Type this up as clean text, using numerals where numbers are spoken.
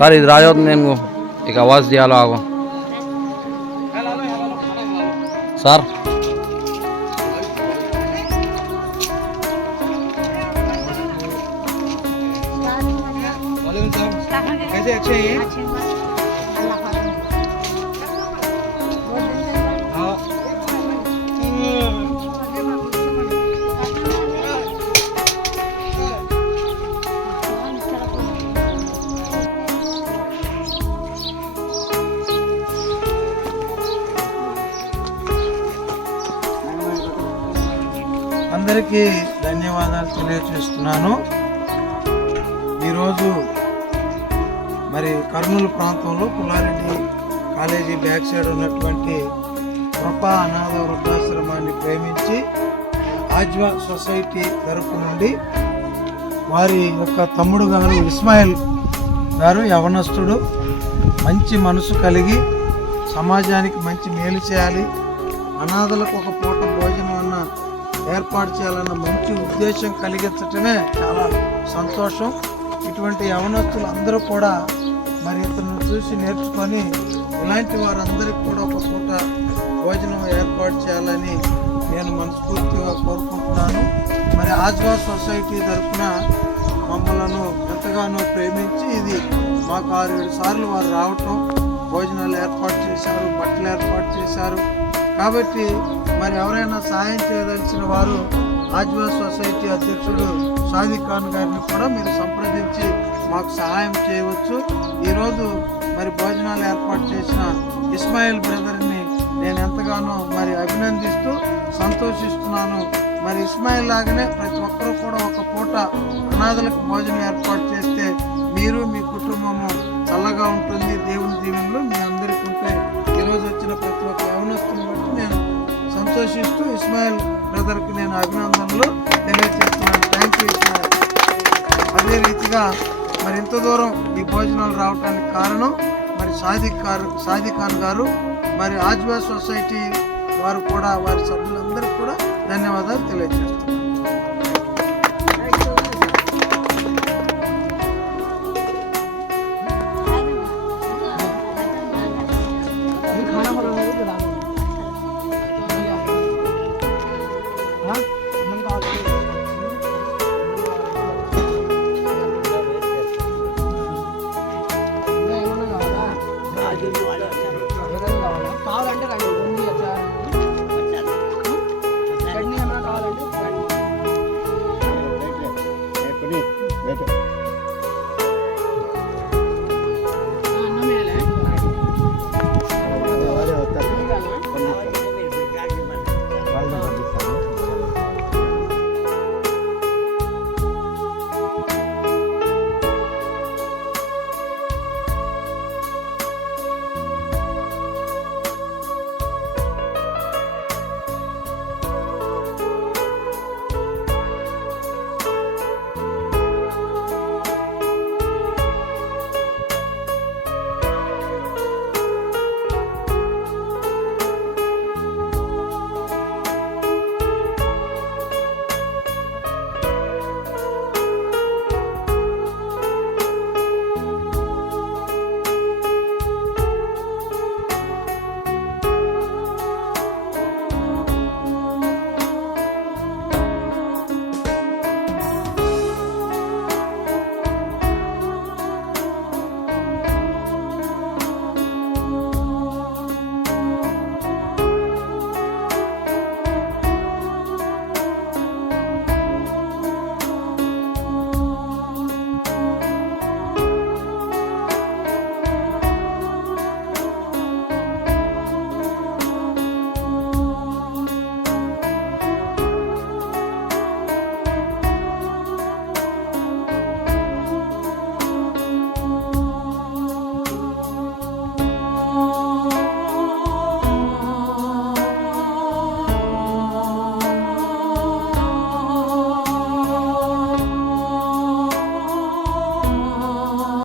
Sir इधर आ जाओ నేను एक आवाज़ दिया लो आगो सर कैसे अच्छे हैं हाँ అందరికీ ధన్యవాదాలు తెలియజేస్తున్నాను. ఈరోజు మరి కర్నూలు ప్రాంతంలో పుల్లారెడ్డి కాలేజీ బ్యాక్ సైడ్ ఉన్నటువంటి కృపా అనాథ వృద్ధాశ్రమాన్ని ప్రేమించి ఆజ్వా సొసైటీ తరఫు నుండి వారి యొక్క తమ్ముడు గారు ఇస్మాయిల్ గారు యవనస్తుడు, మంచి మనసు కలిగి సమాజానికి మంచి మేలు చేయాలి, అనాథలకు ఒక పూట భోజనం అన్న ఏర్పాటు చేయాలన్న మంచి ఉద్దేశం కలిగించటమే చాలా సంతోషం. ఇటువంటి యవనస్తులు అందరూ కూడా మరి ఇతను చూసి నేర్చుకొని ఇలాంటి వారందరికీ కూడా ఒక పూట భోజనం ఏర్పాటు చేయాలని నేను మనస్ఫూర్తిగా కోరుకుంటున్నాను. మరి ఆజ్వా సొసైటీ తరఫున మమ్మలను ఎంతగానో ప్రేమించి ఇది మాకు 6-7 సార్లు వారు రావటం, భోజనాలు ఏర్పాటు చేశారు, బట్టలు ఏర్పాటు చేశారు. కాబట్టి మరి ఎవరైనా సహాయం చేయదలిచిన వారు ఆజ్వా సొసైటీ అధ్యక్షుడు షాదిక్ ఖాన్ గారిని కూడా మీరు సంప్రదించి మాకు సహాయం చేయవచ్చు. ఈరోజు మరి భోజనాలు ఏర్పాటు చేసిన ఇస్మాయిల్ బ్రదర్ని నేను ఎంతగానో మరి అభినందిస్తూ సంతోషిస్తున్నాను. మరి ఇస్మాయిల్ లాగానే ప్రతి ఒక్కరూ కూడా ఒక పూట అనాథలకు భోజనం ఏర్పాటు చేస్తే మీరు మీ కుటుంబము చల్లగా ఉంటుంది. దేవుని దీవెనలు మీ అందరికీ ఉంటే ఈరోజు వచ్చిన ప్రతి ఒక్క యవనస్తుని బట్టి నేను సంతోషిస్తూ ఇస్మాయిల్ బ్రదర్కి నేను అభినందనలు తెలియజేస్తున్నాను. Thank you Ismail. అదే రీతిగా మరి ఇంత దూరం ఈ భోజనాలు రావడానికి కారణం మరి షాదిక్ ఖాన్ గారు, మరి ఆజ్వా సొసైటీ వారు కూడా, వారి సభ్యులందరికీ కూడా ధన్యవాదాలు తెలియజేస్తున్నాను.